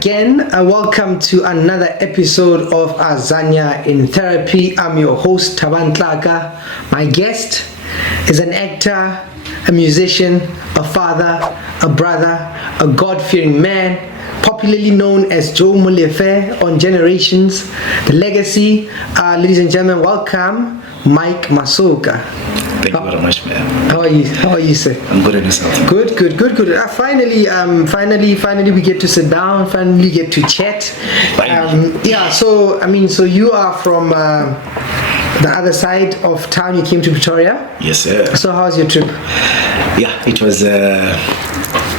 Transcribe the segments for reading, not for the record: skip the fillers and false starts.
again. Welcome to another episode of Azania in Therapy. I'm your host, Tlaka. My guest is an actor, a musician, a father, a brother, a God-fearing man, popularly known as Joe Molefe on Generations, The Legacy. Ladies and gentlemen, welcome Mike Masoka. Thank you very much, man. How are you? How are you, sir? I'm good, and yourself? Good. Finally, we get to sit down. Finally, get to chat. So you are from the other side of town. You came to Pretoria. Yes, sir. So how was your trip? Yeah, it was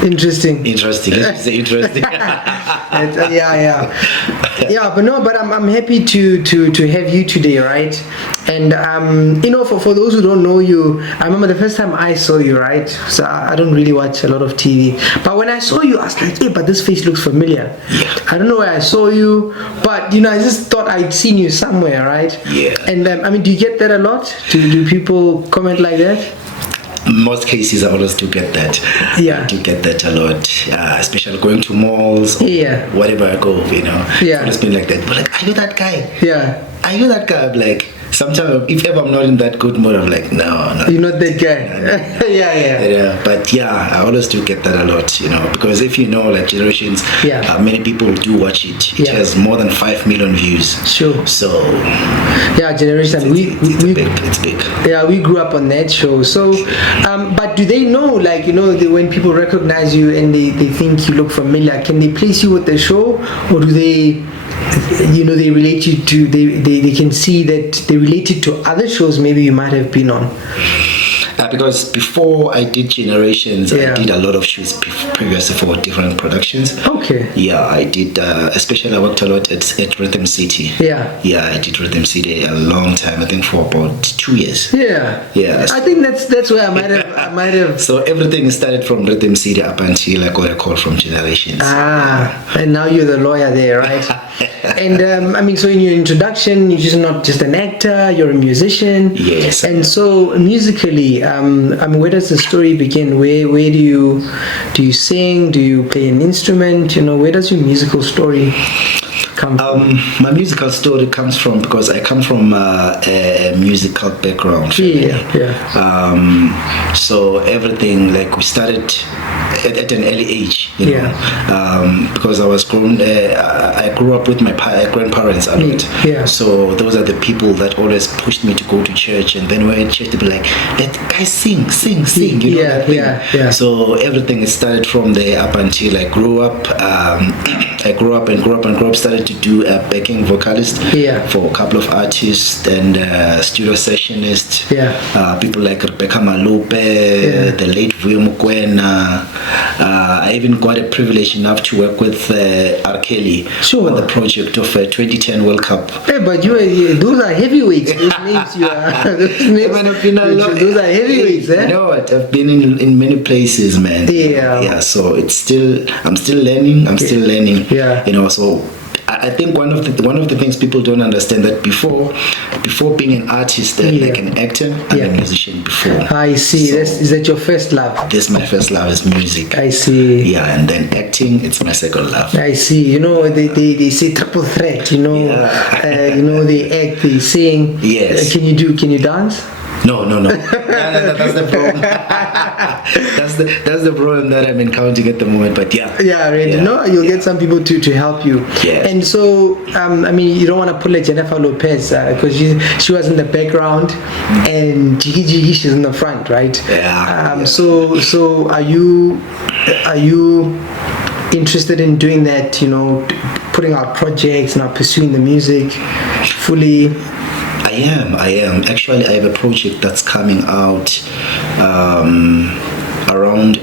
interesting. Let's say interesting. But I'm happy to have you today, right? And for those who don't know you, I remember the first time I saw you, right? So I don't really watch a lot of TV, but when I saw you, I was like, hey, but this face looks familiar. Yeah. I don't know where I saw you, but I just thought I'd seen you somewhere, right? Yeah. And do you get that a lot? Do people comment like that? Most cases, I always do get that. Yeah. I do get that a lot, especially going to malls. Yeah. Wherever I go, Yeah. It's always been like that. But like, are you that guy? Yeah. Are you that guy? I'm like, sometimes if ever I'm not in that good mood, I'm like, no. You're not that guy. No. Yeah. But I always do get that a lot, because if like Generations, many people do watch it. It has more than 5 million views. Sure. So Generations. It's big. Yeah, we grew up on that show. So, but do they know, when people recognize you and they think you look familiar, can they place you with the show, or do they? They relate you to, they can see that they related to other shows maybe you might have been on. Because before I did Generations, I did a lot of shoots previously for different productions. Okay. Yeah, I did, especially I worked a lot at Rhythm City. Yeah. Yeah, I did Rhythm City a long time, I think for about 2 years. Yeah. Yeah. I think that's where I might have. So everything started from Rhythm City up until I got a call from Generations. And now you're the lawyer there, right? And so in your introduction, you're just not just an actor, you're a musician. Yes. And so musically, where does the story begin? Where do you sing? Do you play an instrument? Where does your musical story come from? My musical story comes from, because I come from a musical background. So everything, we started at an early age, because I grew up with my grandparents a lot. Yeah. So those are the people that always pushed me to go to church, and then when I church, they'd be like, "Let guys sing, that thing." Yeah. So everything started from there up until I grew up. I grew up, started to do a backing vocalist for a couple of artists and studio sessionists. People like Rebecca Malupe, the late Vuyo Mukwena. I even got a privilege enough to work with R. Kelly on the project of 2010 World Cup. Hey, but those are heavyweights. Those names you are. Those are heavyweights. You know what? I've been in many places, man. Yeah. So I'm still learning. Yeah. So I think one of the things people don't understand, that before being an artist, like an actor and a musician before. I see. So is that your first love? This my first love is music. I see. Yeah, and then acting, it's my second love. I see. They say triple threat. They act, they sing. Yes. Can you dance? No. That's the problem. that's the problem that I'm encountering at the moment. But really. You'll get some people to help you. Yeah. And so, you don't want to pull a Jennifer Lopez because she was in the background and Jiggy she's in the front, right? Yeah. So are you interested in doing that? Putting out projects, now pursuing the music fully. I am. Actually, I have a project that's coming out around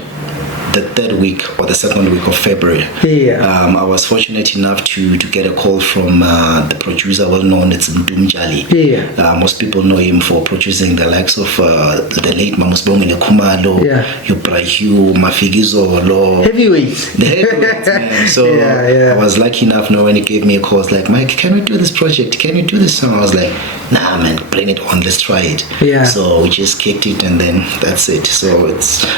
the third week or the second week of February. I was fortunate enough to get a call from the producer, well known, it's Ndumjali. Most people know him for producing the likes of the late Mamusbongile Khumalo, Yubrahu, Mafigizolo. Heavyweights. The heavyweights, man. So I was lucky enough when he gave me a call, was like, Mike, can we do this project? Can you do this song? I was like, nah, man, bring it on, let's try it. So we just kicked it and then that's it. So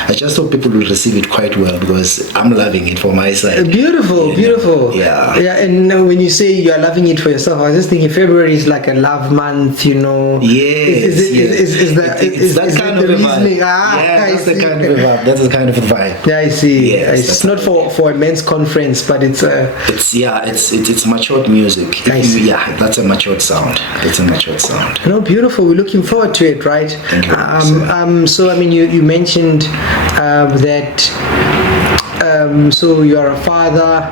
I just hope people will receive it quite quite well because I'm loving it for my side. Beautiful. Yeah. And when you say you're loving it for yourself, I was just thinking February is like a love month, Yes. Is that kind of a vibe. That's the kind of a vibe. That's the kind of a vibe. Yeah, I see. Yes, it's not for a men's conference, but it's matured music. That's a matured sound. It's a matured sound. Beautiful. We're looking forward to it, right? Thank you. So I mean, you mentioned that. So you're a father,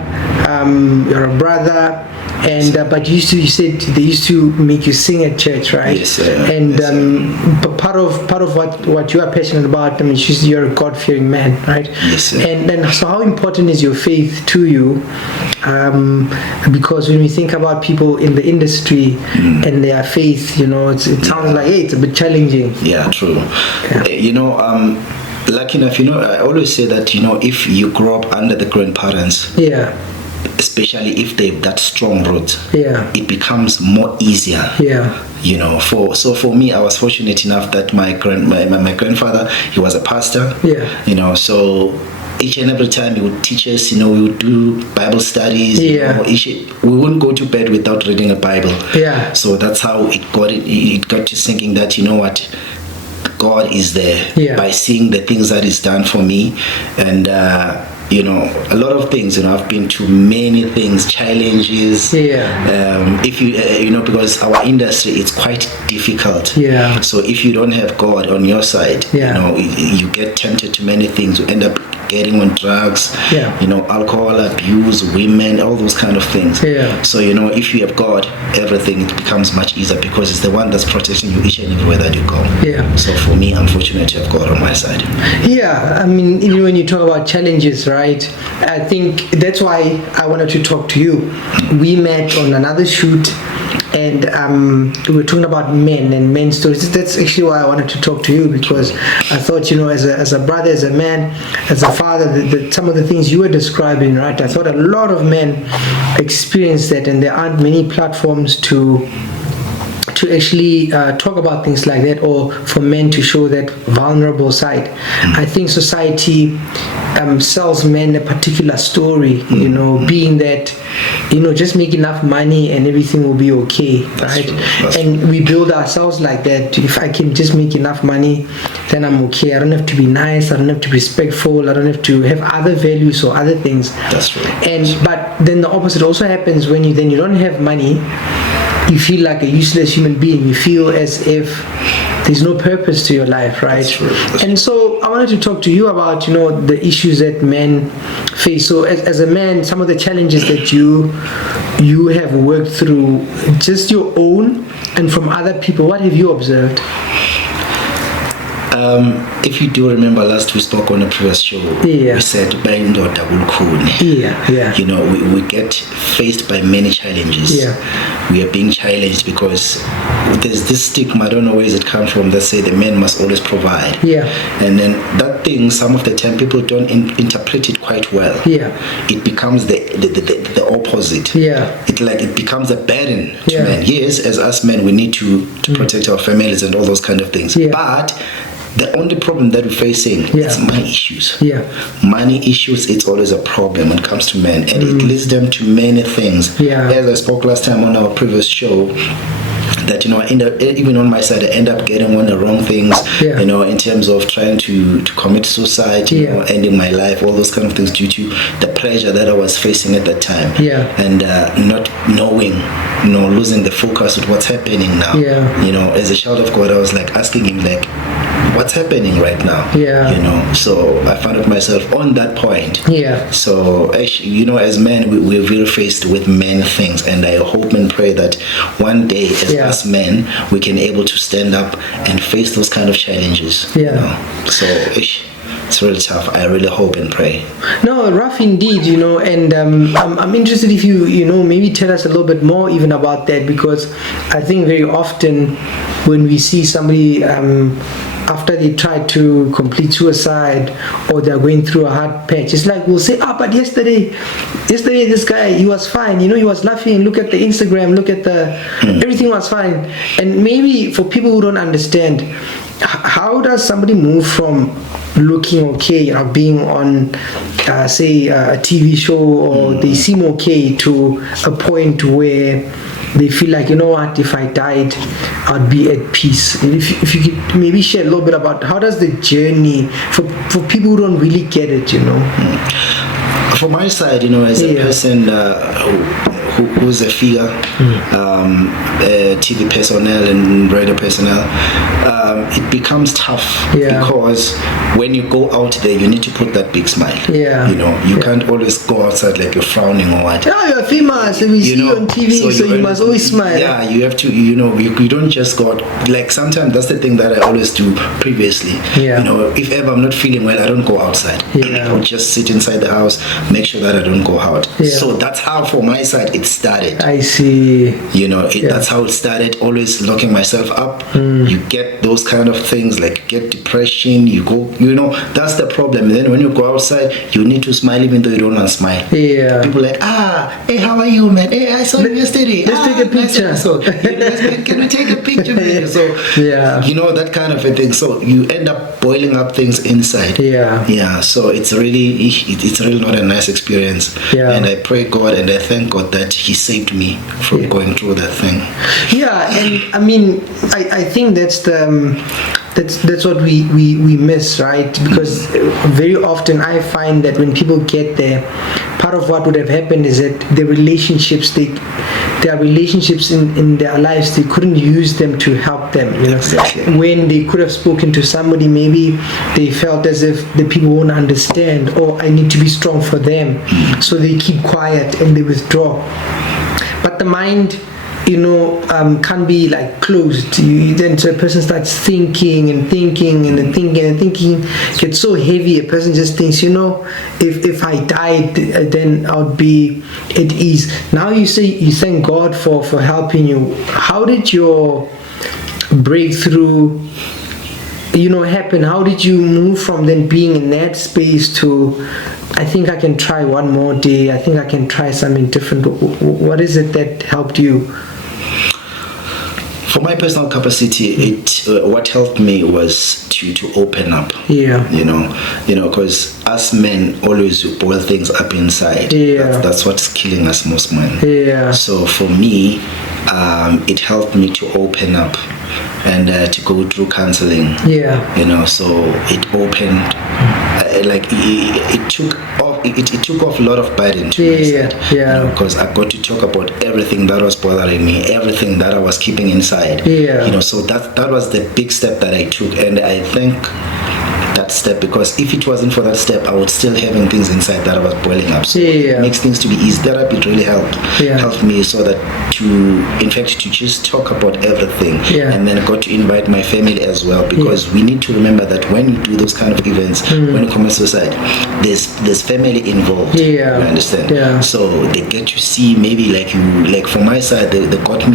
you're a brother, and but you said they used to make you sing at church, right? Yes, sir. And but part of what you are passionate about, I mean, you're a God-fearing man, right? Yes, sir. And so how important is your faith to you? Because when we think about people in the industry and their faith, it sounds like, hey, it's a bit challenging. Yeah, true. Yeah. Lucky enough, I always say that, if you grow up under the grandparents, especially if they've that strong root, it becomes more easier. For me, I was fortunate enough that my grandfather, he was a pastor. So each and every time he would teach us, we would do Bible studies. We wouldn't go to bed without reading a Bible. So that's how it got to thinking that, God is there by seeing the things that He's done for me. And a lot of things, I've been to many things, challenges. If you because our industry is quite difficult. So if you don't have God on your side, you get tempted to many things. You end up getting on drugs, alcohol abuse, women, all those kind of things. So if you have God, everything it becomes much easier because it's the one that's protecting you each and everywhere that you go. So for me, I'm fortunate to have God on my side. I mean, even when you talk about challenges, right? I think that's why I wanted to talk to you. We met on another shoot, and we were talking about men and men's stories. That's actually why I wanted to talk to you, because I thought, as a brother, as a man, as a father, some of the things you were describing, right? I thought a lot of men experience that, and there aren't many platforms to actually talk about things like that, or for men to show that vulnerable side. I think society sells men a particular story, being that, just make enough money and everything will be okay, right? And we build ourselves like that. If I can just make enough money, then I'm okay. I don't have to be nice. I don't have to be respectful. I don't have to have other values or other things. That's right. But then the opposite also happens when you don't have money. You feel like a useless human being. You feel as if there's no purpose to your life, right? That's true. And so I wanted to talk to you about, the issues that men face. So as a man, some of the challenges that you have worked through, just your own and from other people, what have you observed? If you do remember, last we spoke on a previous show, we said we get faced by many challenges. We are being challenged because there's this stigma, I don't know where it comes from, that say the man must always provide. And then that thing, some of the time people don't interpret it quite well. It becomes the opposite. It becomes a burden to men. Yes, as us men, we need to protect our families and all those kind of things. But the only problem that we're facing is money issues. Money issues, it's always a problem when it comes to men, and it leads them to many things. As I spoke last time on our previous show, that I end up, even on my side, I end up getting on the wrong things, in terms of trying to commit suicide, ending my life, all those kind of things, due to the pressure that I was facing at that time, and not knowing, losing the focus with what's happening now. As a child of God, I was like asking Him, like, what's happening right now? So I found out myself on that point. So as men, we're very faced with many things, and I hope and pray that one day as us men, we can able to stand up and face those kind of challenges. So it's really tough. I really hope and pray. No, rough indeed, and I'm interested if you maybe tell us a little bit more even about that, because I think very often when we see somebody after they try to complete suicide or they're going through a hard patch, it's like we'll say, but yesterday this guy, he was fine, he was laughing, look at the Instagram, look at everything was fine. And maybe for people who don't understand, how does somebody move from looking okay, you know, being on say a TV show, or they seem okay to a point where they feel like, you know what, if I died, I'd be at peace. And if you could maybe share a little bit about how does the journey for people who don't really get it, you know. From my side, you know, as a person who's a figure, TV personnel and radio personnel, it becomes tough because when you go out there, you need to put that big smile. You know, you can't always go outside like you're frowning or what. Yeah, you're famous and we see you on TV, so you must always smile. Yeah, you have to, you know, you don't just go out. Like sometimes that's the thing that I always do previously. You know, if ever I'm not feeling well, I don't go outside. I'll just sit inside the house, make sure that I don't go out. So that's how, for my side, it started. I see. You know, that's how it started. Always locking myself up. You get those kind of things, like get depression. You go, you know, that's the problem. And then when you go outside, you need to smile even though you don't want to smile. People like, hey, how are you, man? Hey, I saw you yesterday. Let's take a picture. So can we take a picture, man? So you know, that kind of a thing. So you end up boiling up things inside. So it's really not a nice experience. And I pray God and I thank God that He saved me from going through that thing. And I mean, I think that's what we miss, right? Because very often I find that when people get there, part of what would have happened is that their relationships in their lives, they couldn't use them to help them, you know. When they could have spoken to somebody, maybe they felt as if the people won't understand, or I need to be strong for them, so they keep quiet and they withdraw. But the mind, you know, can be like closed. Then so a person starts thinking and thinking and thinking and thinking, gets so heavy. A person just thinks, you know, if I died, then I would be at ease. Now you say you thank God for helping you. How did your breakthrough, you know, happen? How did you move from then being in that space to, I think I can try one more day, I think I can try something different? What is it that helped you? For my personal capacity, what helped me was to open up. You know, because us men always boil things up inside. That's what's killing us most men. So for me, it helped me to open up and to go through counseling. You know, so it opened, like it took off a lot of burden to me. You know, because I got to talk about everything that was bothering me, everything that I was keeping inside. You know, so that was the big step that I took, and I think that step, because if it wasn't for that step, I would still having things inside that I was boiling up. So it makes things to be easy. Therapy really helped me, so that in fact to just talk about everything, and then I got to invite my family as well, because we need to remember that when you do those kind of events, when you commit suicide, there's family involved. You understand? So they get to see, maybe like from my side, they caught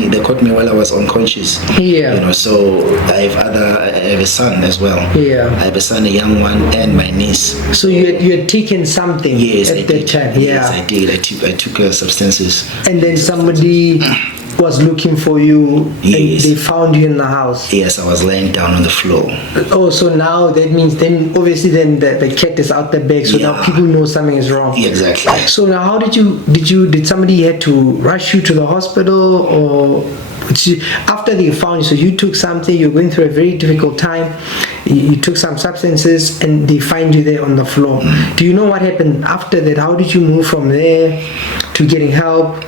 me while I was unconscious. You know, so I have a son as well. I have a son, a young one, and my niece. So you had taken something at that time? Yes, I did. I took substances. And then somebody was looking for you, and they found you in the house? Yes, I was laying down on the floor. Oh, so now that means then obviously then the cat is out the bag, so now people know something is wrong. Exactly. So now how did somebody had to rush you to the hospital, or after they found you? So you took something, you're going through a very difficult time, you took some substances, and they find you there on the floor. Do you know what happened after that? How did you move from there to getting help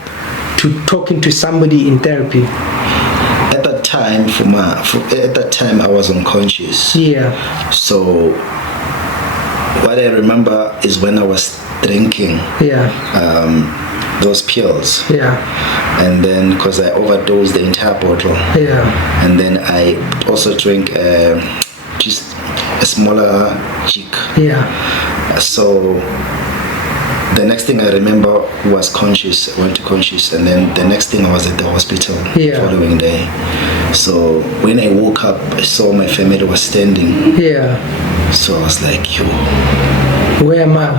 to talking to somebody in therapy? At that time I was unconscious. So what I remember is when I was drinking those pills, and then because I overdosed the entire bottle, and then I also drank just a smaller jig. So the next thing I remember was conscious. I went to conscious, and then the next thing I was at the hospital the following day. So when I woke up, I saw my family was standing. So I was like, yo, Where am I?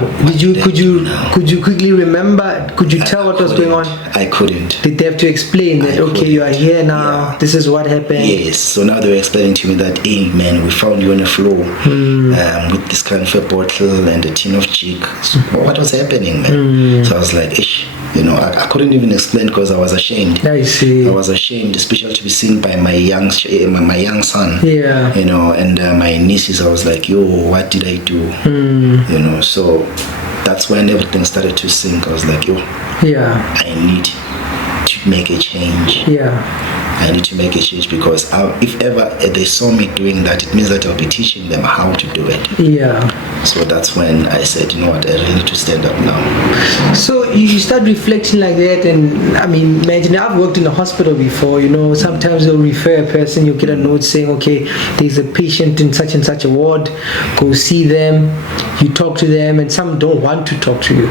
Could you quickly remember? Could you tell what was going on? I couldn't. Did they have to explain that? Okay, you are here now. Yeah. This is what happened. Yes. So now they were explaining to me that, hey man, we found you on the floor with this kind of a bottle and a tin of jig. So what was happening, man? So I was like, ish. I couldn't even explain because I was ashamed. I see. I was ashamed, especially to be seen by my young son. Yeah. And my nieces. I was like, yo, what did I do? So that's when everything started to sink. I was like, yo, yeah, I need to make a change. Yeah. I need to make a change because if ever they saw me doing that, it means that I'll be teaching them how to do it. Yeah. So that's when I said, you know what, I really need to stand up now. So you start reflecting like that, and I mean, imagine, I've worked in a hospital before, sometimes they'll refer a person, you'll get a note saying, okay, there's a patient in such and such a ward, go see them, you talk to them, and some don't want to talk to you.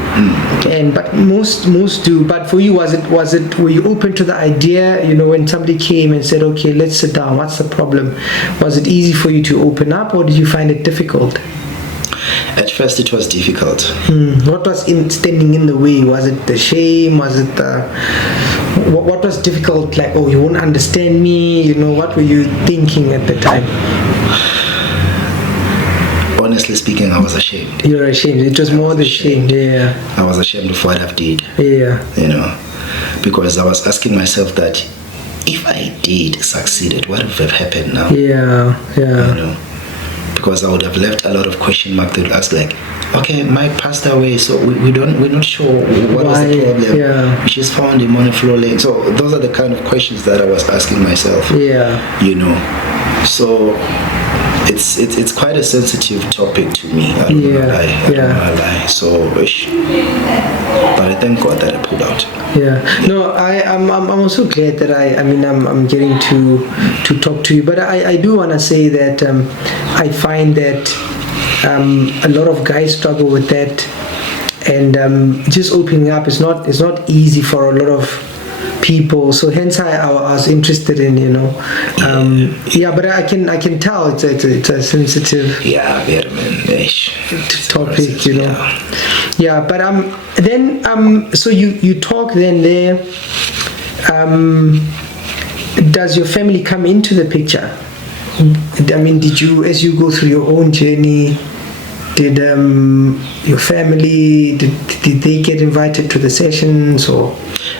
But most do. But for you, were you open to the idea, when somebody came and said, okay, let's sit down, what's the problem? Was it easy for you to open up, or did you find it difficult? At first it was difficult. What was standing in the way? Was it the shame? Was it what was difficult? Like, oh, you won't understand me? What were you thinking at the time? Honestly speaking, I was ashamed. You were ashamed. It was more the shame. Yeah. I was ashamed of what I've did. Yeah. Because I was asking myself that if I did succeeded, what would have happened now? Yeah. Because I would have left a lot of question marks. They would ask like, okay, Mike passed away, so we're not sure what was the problem. Yeah. We just found him on the floor laying. So those are the kind of questions that I was asking myself. Yeah. So it's quite a sensitive topic to me. I don't know lie. So, but I thank God that I pulled out. Yeah. No, I'm also glad that I'm getting to talk to you. But I do want to say that I find that a lot of guys struggle with that, and just opening up is not easy for a lot of people. So hence I was interested in but I can tell it's a sensitive topic, but then so you talk then there, does your family come into the picture? I mean, did you, as you go through your own journey, did your family, did they get invited to the sessions, or?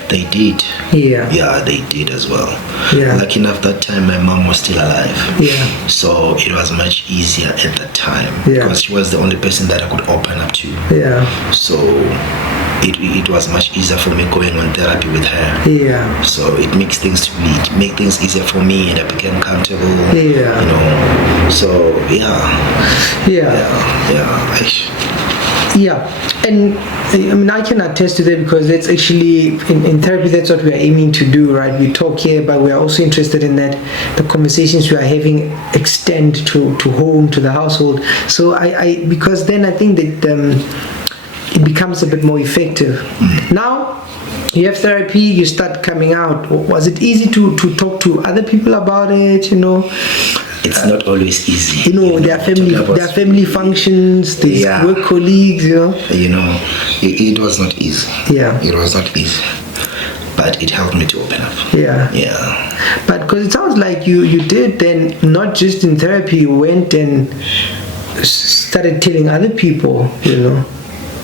They did. Yeah, they did as well. Yeah. Lucky enough, that time my mom was still alive. Yeah. So it was much easier at that time because she was the only person that I could open up to. Yeah. So it was much easier for me going on therapy with her. Yeah. So it makes things easier for me, and I became comfortable. Yeah. So and I mean, I can attest to that, because that's actually in therapy, that's what we are aiming to do, right? We talk here, but we are also interested in that the conversations we are having extend to home, to the household. So because then I think that it becomes a bit more effective. Now you have therapy, you start coming out. Was it easy to talk to other people about it? It's not always easy. There are family functions, there's work colleagues, it was not easy. Yeah. It was not easy. But it helped me to open up. Yeah. Yeah. But because it sounds like you did then, not just in therapy, you went and started telling other people,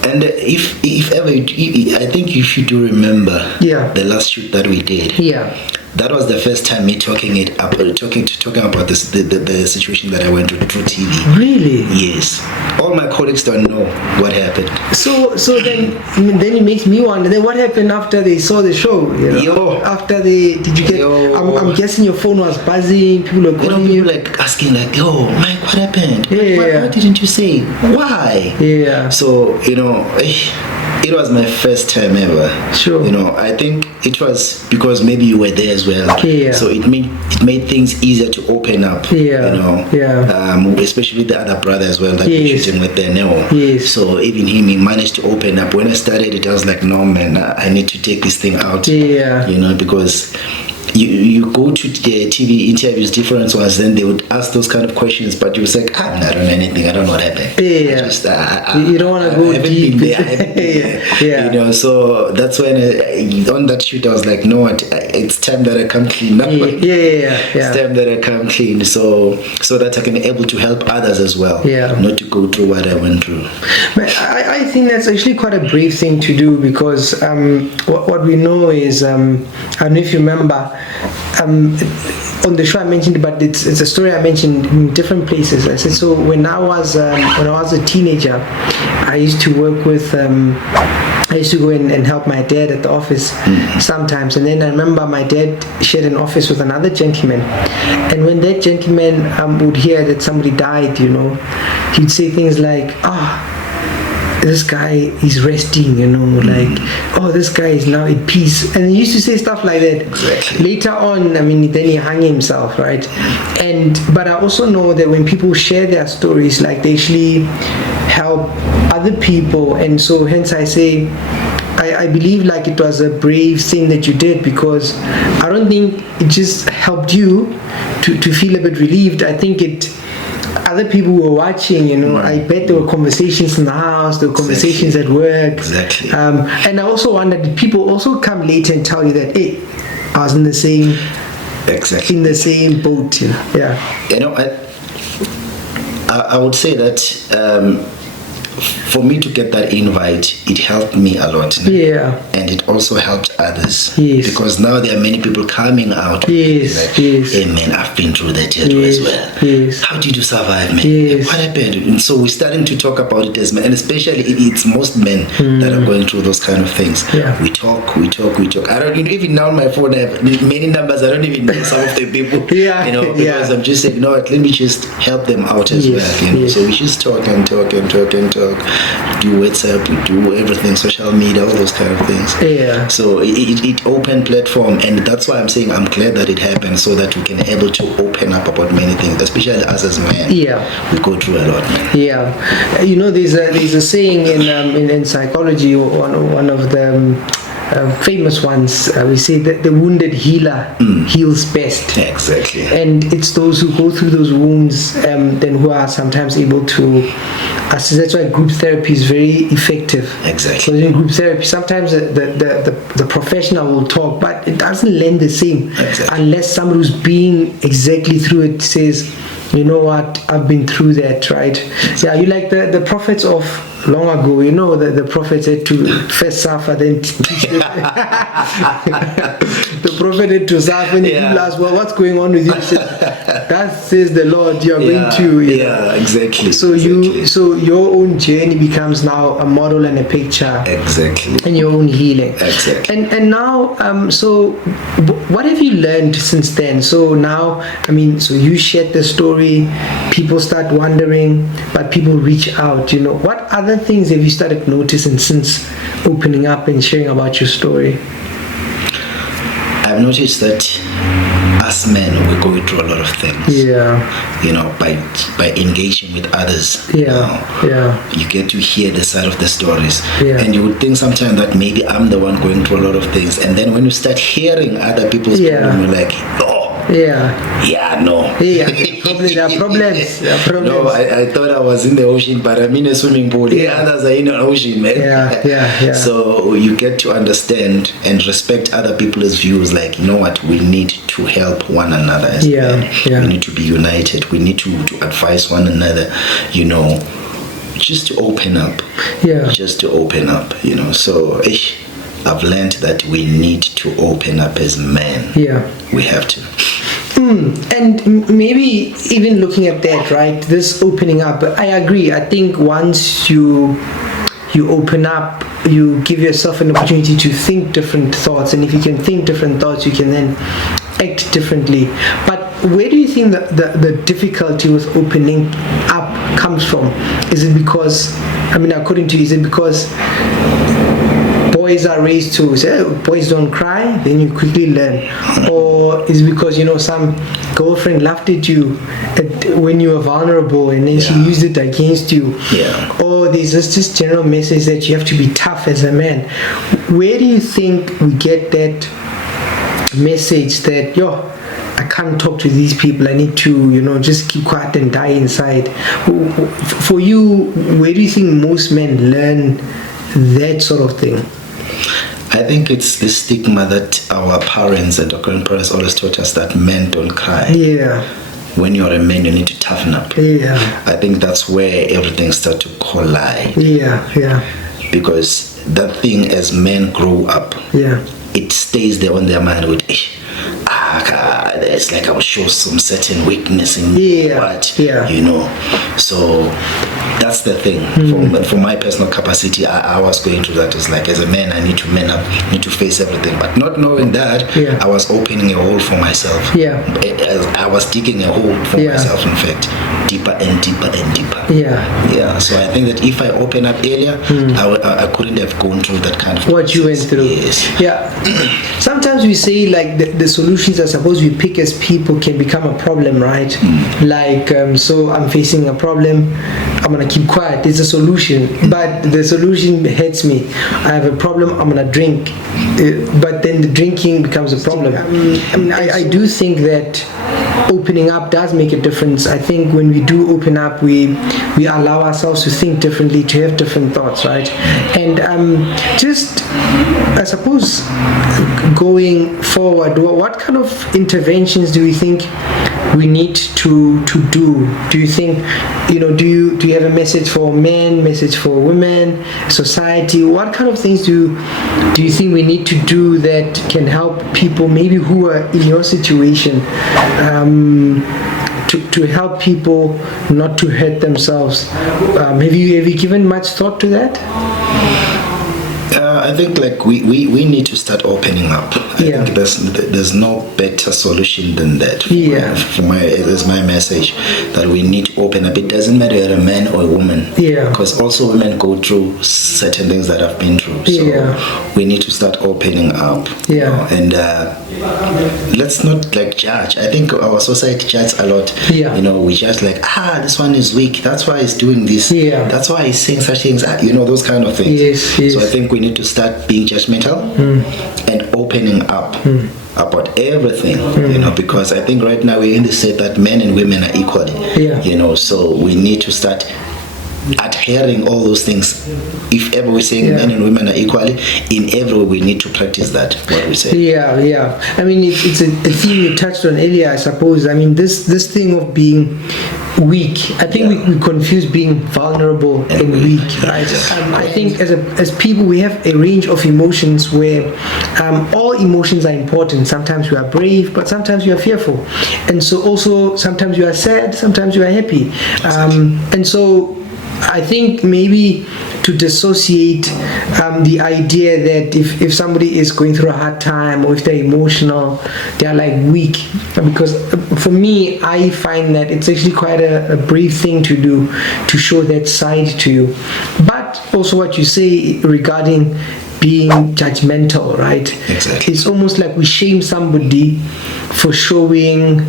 And if ever, I think you should remember the last shoot that we did. Yeah. That was the first time me talking about this, the situation that I went through TV. Really? Yes. All my colleagues don't know what happened. So then it makes me wonder. Then what happened after they saw the show? After did you get? I'm guessing your phone was buzzing. People were calling you, like asking, like, "Yo, Mike, what happened? Yeah. What didn't you say? Why?" Yeah. So it was my first time ever. Sure. I think it was because maybe you were there as well. Yeah. So it made things easier to open up. Yeah. Especially with the other brother as well that we're shooting with there now. Yes. So even he managed to open up. When I started it, I was like, no man, I need to take this thing out. Yeah. Because you go to the TV interviews, different ones, then they would ask those kind of questions, but you say, I don't know anything, I don't know what happened. You don't want to go deep. You know, so that's when on that shoot I was like, no, it's time that I come clean now. It's time that I come clean, so that I can be able to help others as well, not to go through what I went through. But I think that's actually quite a brave thing to do, because what we know is, I don't know if you remember, on the show I mentioned, but it's a story I mentioned in different places. I said, so when I was a teenager, I used to work with I used to go in and help my dad at the office sometimes, and then I remember my dad shared an office with another gentleman, and when that gentleman would hear that somebody died, you know, he'd say things like, this guy is resting, you know, like, oh, this guy is now at peace. And he used to say stuff like that. Exactly. Later on, I mean, then he hung himself, right? But I also know that when people share their stories, like, they actually help other people. And so hence I say, I believe like it was a brave thing that you did, because I don't think it just helped you to feel a bit relieved. I think other people were watching, you know. I bet there were conversations in the house, there were conversations at work. Exactly. And I also wonder, did people also come later and tell you that, hey, I was in the same boat, you know? Yeah. You know, I would say that for me to get that invite, it helped me a lot. Yeah. And it also helped others. Yes. Because now there are many people coming out. Yes. Like, yes. Hey man, I've been through that as well. Yes. How did you survive, man? Yes. What happened? And so we're starting to talk about it as men, and especially it's most men that are going through those kind of things. Yeah. We talk. I don't even now on my phone I have many numbers. I don't even know some of the people. Yeah. You know, because I'm just saying, no, let me just help them out as well. You know, so we just talk and talk and talk and talk. Do WhatsApp, we do everything, social media, all those kind of things. Yeah. So it open platform, and that's why I'm saying I'm glad that it happened, so that we can able to open up about many things, especially us as men. Yeah. We go through a lot, man. Yeah. You know, there's a saying in psychology, one of the famous ones, we say that the wounded healer heals best. Exactly. And it's those who go through those wounds then who are sometimes able to assist. That's why group therapy is very effective. Exactly. Because in group therapy, sometimes the professional will talk, but it doesn't lend the same. Exactly. Unless somebody who's been exactly through it says, you know what, I've been through that, right? Exactly. Yeah, you like the prophets of long ago, you know, the prophet had to first suffer, then teach the prophet had to suffer, and people ask, well, what's going on with you? He says, that says the Lord, you are going to. Exactly. So so your own journey becomes now a model and a picture. Exactly. And your own healing. Exactly. And now, so what have you learned since then? So now, I mean, so you shared the story, people start wondering, but people reach out, you know. What other things have you started noticing since opening up and sharing about your story? I've noticed that as men, we're going through a lot of things. Yeah. You know, by engaging with others. Yeah. You get to hear the side of the stories. Yeah. And you would think sometimes that maybe I'm the one going through a lot of things. And then when you start hearing other people's problems, you're like, oh. Yeah, no. Yeah, there are problems. No, I thought I was in the ocean, but I'm in a swimming pool. The others are in an ocean, man. Yeah. So you get to understand and respect other people's views. Like, you know what, we need to help one another as men. We need to be united. We need to advise one another, you know, just to open up. Just to open up, you know. So I've learned that we need to open up as men. We have to. And maybe even looking at that, right, this opening up, I agree. I think once you open up, you give yourself an opportunity to think different thoughts, and if you can think different thoughts, you can then act differently. But where do you think the difficulty with opening up comes from? Is it because, I mean, according to you, is it because boys are raised to say, oh, boys don't cry, then you quickly learn? Or is it because, you know, some girlfriend laughed at you when you were vulnerable and then she used it against you? Or there's this general message that you have to be tough as a man? Where do you think we get that message that I can't talk to these people, I need to just keep quiet and die inside. For you, where do you think most men learn that sort of thing? I think it's the stigma that our parents and our grandparents always taught us, that men don't cry. Yeah. When you're a man, you need to toughen up. Yeah. I think that's where everything starts to collide. Yeah. Because that thing, as men grow up, it stays there on their mind with, it's like I will show some certain weakness in what, So that's the thing. For my personal capacity, I was going through that. It's like, as a man, I need to man up, need to face everything. But not knowing that, I was opening a hole for myself. I was digging a hole for myself, in fact, deeper and deeper and deeper. So I think that if I open up earlier, I couldn't have gone through that kind of what you went through. Sometimes we say like the solutions I suppose we pick as people can become a problem, right? So I'm facing a problem, I'm gonna keep quiet. It's a solution, but the solution hurts me. I have a problem, I'm gonna drink, but then the drinking becomes a problem. I do think that opening up does make a difference. I think when we do open up, we allow ourselves to think differently, to have different thoughts, right? And I suppose going forward, what kind of interventions do you think we need to do? Do you think, do you have a message for men, message for women, society? What kind of things do you think we need to do that can help people maybe who are in your situation, to help people not to hurt themselves? Have you given much thought to that? I think like we need to start opening up. I think there's no better solution than that. That's my message, that we need to open up. It doesn't matter if you're a man or a woman, because also women go through certain things that I've been through. So we need to start opening up. And let's not like judge. I think our society judges a lot. We judge like, this one is weak, that's why he's doing this, that's why he's saying such things, those kind of things. So I think we need to start being judgmental and opening up about everything, because I think right now we're in the state that men and women are equally, so we need to start adhering all those things. If ever we're saying men and women are equally, in every way we need to practice that, what we say. I mean, it's a theme you touched on earlier, I suppose. I mean, this thing of being weak, I think we confuse being vulnerable and weak, right? I think as people we have a range of emotions where all emotions are important. Sometimes you are brave, but sometimes you are fearful, and so also sometimes you are sad, sometimes you are happy, and so I think maybe to dissociate the idea that if somebody is going through a hard time or if they're emotional, they're like weak. Because for me, I find that it's actually quite a brave thing to do, to show that side to you. But also what you say regarding being judgmental, right? Exactly. It's almost like we shame somebody for showing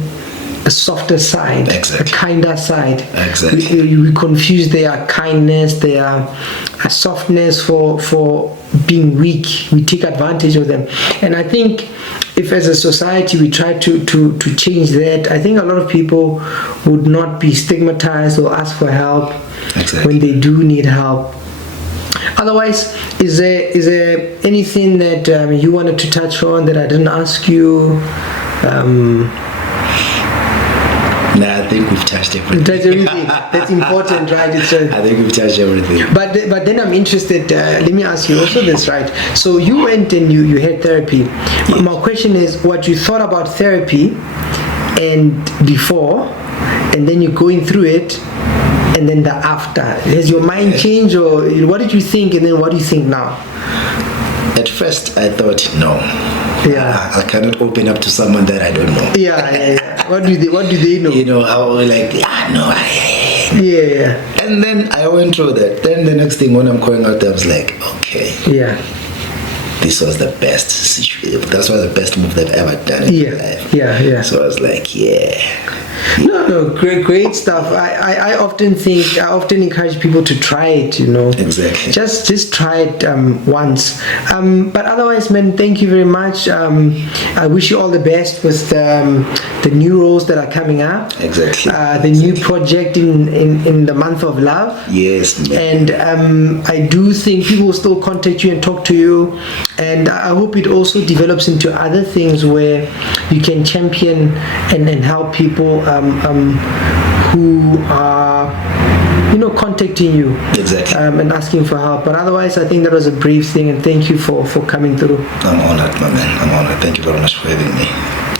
a softer side, a kinder side. We confuse their kindness, their softness for being weak. We take advantage of them. And I think if as a society we try to change that, I think a lot of people would not be stigmatized or ask for help when they do need help. Otherwise, is there anything that you wanted to touch on that I didn't ask you? I think we've touched everything. That's important, right? I think we've touched everything. But then I'm interested, let me ask you also this, right? So you went and you had therapy. My question is, what you thought about therapy and before, and then you're going through it, and then the after. Has your mind changed, or what did you think, and then what do you think now? At first, I thought, no. I cannot open up to someone that I don't know. What do they know? I was like, no. Yeah. And then I went through that. Then the next thing when I'm going out there, I was like, okay. Yeah. This was the best situation. That was the best move that I've ever done in my life. Yeah. So I was like, No, great stuff. I often encourage people to try it, Exactly. Just try it once. But otherwise, man, thank you very much. I wish you all the best with the new roles that are coming up. Exactly. The new project in the month of love. Yes. And I do think people will still contact you and talk to you, and I hope it also develops into other things where you can champion and help people who are contacting you, exactly, and asking for help. But otherwise, I think that was a brief thing, and thank you for coming through. I'm honored, my man. I'm honored. Thank you very much for having me.